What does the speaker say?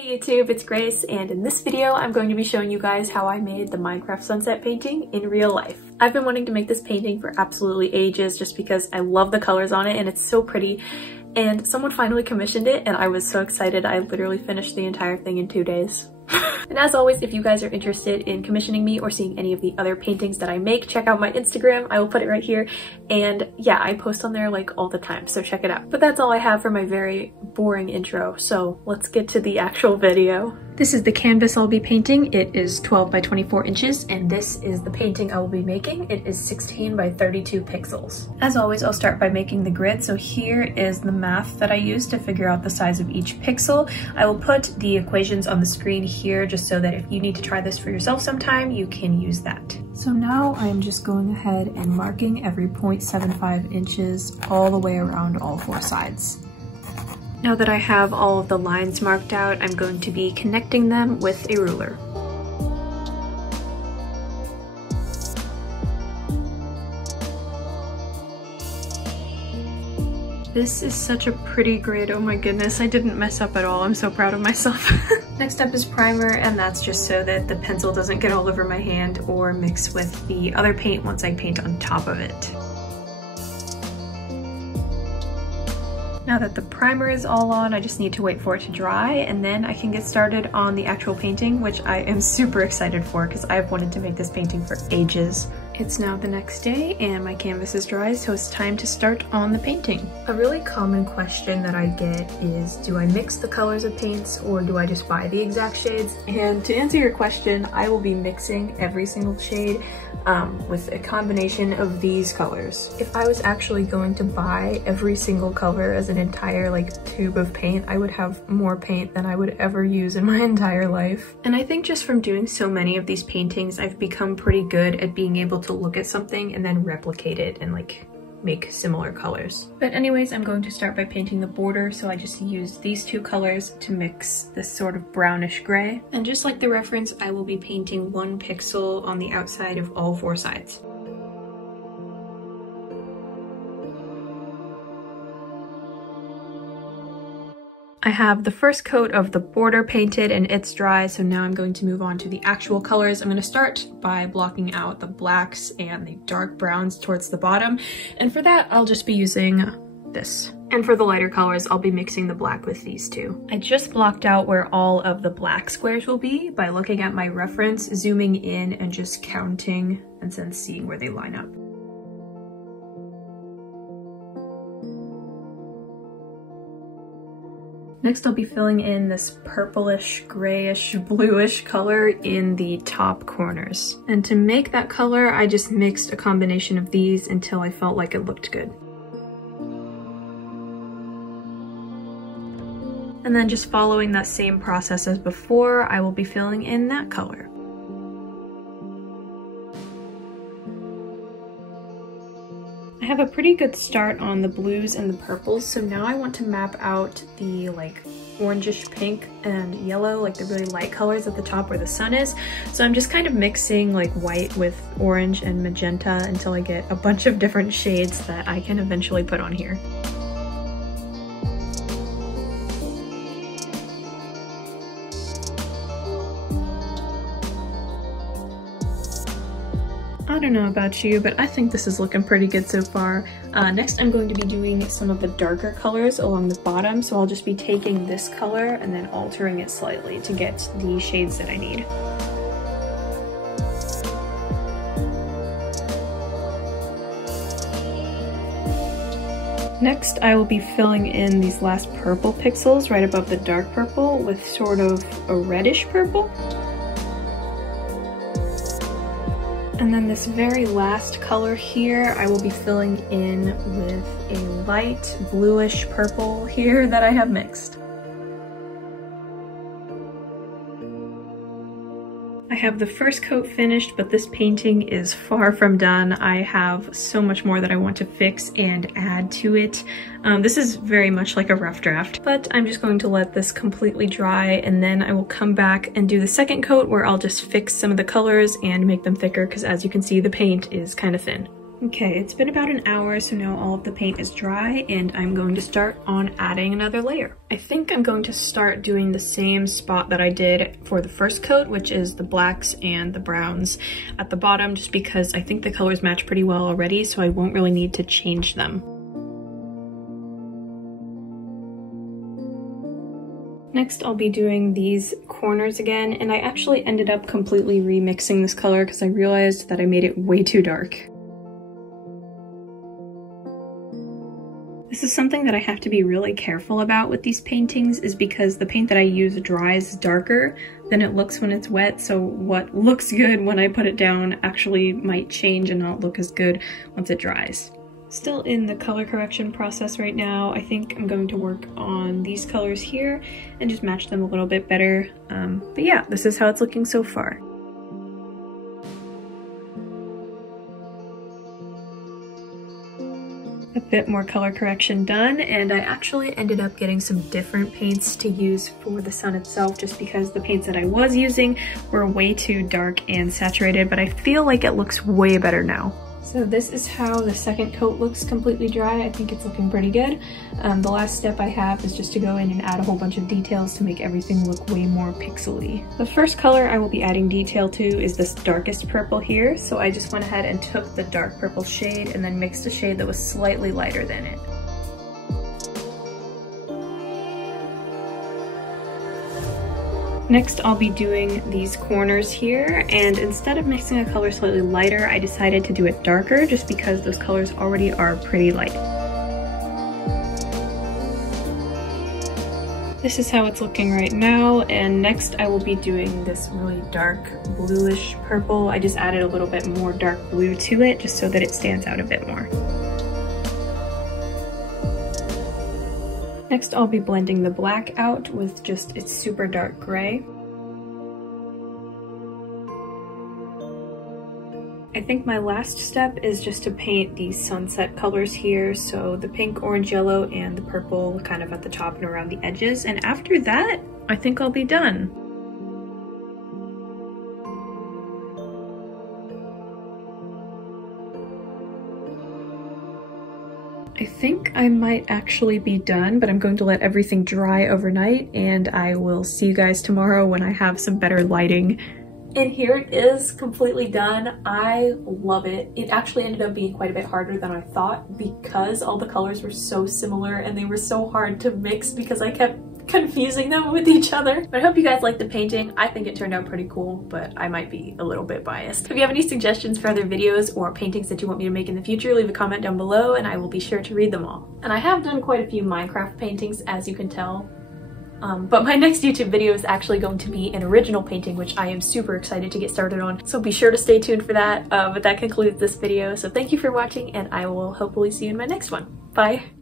Hey YouTube, it's Grace, and in this video I'm going to be showing you guys how I made the Minecraft sunset painting in real life. I've been wanting to make this painting for absolutely ages just because I love the colors on it and it's so pretty, and someone finally commissioned it and I was so excited. I literally finished the entire thing in 2 days. And as always, if you guys are interested in commissioning me or seeing any of the other paintings that I make, check out my Instagram. I will put it right here. And yeah, I post on there like all the time, so check it out. But that's all I have for my very boring intro, so let's get to the actual video. This is the canvas I'll be painting. It is 12 by 24 inches, and this is the painting I will be making. It is 16 by 32 pixels. As always, I'll start by making the grid. So here is the math that I used to figure out the size of each pixel. I will put the equations on the screen here just so that if you need to try this for yourself sometime, you can use that. So now I'm just going ahead and marking every 0.75 inches all the way around all 4 sides. Now that I have all of the lines marked out, I'm going to be connecting them with a ruler. This is such a pretty grid, oh my goodness, I didn't mess up at all, I'm so proud of myself. Next up is primer, and that's just so that the pencil doesn't get all over my hand or mix with the other paint once I paint on top of it. Now that the primer is all on, I just need to wait for it to dry, and then I can get started on the actual painting, which I am super excited for because I've wanted to make this painting for ages. It's now the next day and my canvas is dry, so it's time to start on the painting. A really common question that I get is, do I mix the colors of paints or do I just buy the exact shades? And to answer your question, I will be mixing every single shade with a combination of these colors. If I was actually going to buy every single color as an entire like tube of paint, I would have more paint than I would ever use in my entire life. And I think just from doing so many of these paintings, I've become pretty good at being able to look at something and then replicate it and like make similar colors. But anyways, I'm going to start by painting the border, so I just used these 2 colors to mix this sort of brownish gray. And just like the reference, I will be painting 1 pixel on the outside of all 4 sides. I have the first coat of the border painted and it's dry, so now I'm going to move on to the actual colors. I'm going to start by blocking out the blacks and the dark browns towards the bottom, and for that I'll just be using this. And for the lighter colors, I'll be mixing the black with these 2. I just blocked out where all of the black squares will be by looking at my reference, zooming in and just counting and then seeing where they line up. Next, I'll be filling in this purplish, grayish, bluish color in the top corners. And to make that color, I just mixed a combination of these until I felt like it looked good. And then just following that same process as before, I will be filling in that color. I have a pretty good start on the blues and the purples, so now I want to map out the like orangish pink and yellow, like the really light colors at the top where the sun is. So I'm just kind of mixing like white with orange and magenta until I get a bunch of different shades that I can eventually put on here. I don't know about you, but I think this is looking pretty good so far. Next, I'm going to be doing some of the darker colors along the bottom, so I'll just be taking this color and then altering it slightly to get the shades that I need. Next, I will be filling in these last purple pixels right above the dark purple with sort of a reddish purple. And then this very last color here, I will be filling in with a light bluish purple here that I have mixed. I have the first coat finished, but this painting is far from done. I have so much more that I want to fix and add to it. This is very much like a rough draft, but I'm just going to let this completely dry, and then I will come back and do the second coat where I'll just fix some of the colors and make them thicker, because as you can see, the paint is kind of thin. Okay, it's been about an hour, so now all of the paint is dry and I'm going to start on adding another layer. I think I'm going to start doing the same spot that I did for the first coat, which is the blacks and the browns at the bottom, just because I think the colors match pretty well already, so I won't really need to change them. Next, I'll be doing these corners again, and I actually ended up completely remixing this color because I realized that I made it way too dark. This is something that I have to be really careful about with these paintings, is because the paint that I use dries darker than it looks when it's wet, so what looks good when I put it down actually might change and not look as good once it dries. Still in the color correction process right now. I think I'm going to work on these colors here and just match them a little bit better. But yeah, this is how it's looking so far. A bit more color correction done, and I actually ended up getting some different paints to use for the sun itself, just because the paints that I was using were way too dark and saturated, but I feel like it looks way better now. So this is how the second coat looks completely dry. I think it's looking pretty good. The last step I have is just to go in and add a whole bunch of details to make everything look way more pixely. The first color I will be adding detail to is this darkest purple here. So I just went ahead and took the dark purple shade and then mixed a shade that was slightly lighter than it. Next, I'll be doing these corners here, and instead of mixing a color slightly lighter, I decided to do it darker just because those colors already are pretty light. This is how it's looking right now, and next I will be doing this really dark bluish purple. I just added a little bit more dark blue to it just so that it stands out a bit more. Next, I'll be blending the black out with just its super dark gray. I think my last step is just to paint these sunset colors here, so the pink, orange, yellow, and the purple kind of at the top and around the edges, and after that, I think I'll be done. I think I might actually be done, but I'm going to let everything dry overnight, and I will see you guys tomorrow when I have some better lighting. And here it is, completely done. I love it. It actually ended up being quite a bit harder than I thought because all the colors were so similar and they were so hard to mix because I kept confusing them with each other. But I hope you guys liked the painting. I think it turned out pretty cool, but I might be a little bit biased. If you have any suggestions for other videos or paintings that you want me to make in the future, leave a comment down below and I will be sure to read them all. And I have done quite a few Minecraft paintings, as you can tell. But my next YouTube video is actually going to be an original painting, which I am super excited to get started on. So be sure to stay tuned for that. But that concludes this video. So thank you for watching, and I will hopefully see you in my next one. Bye!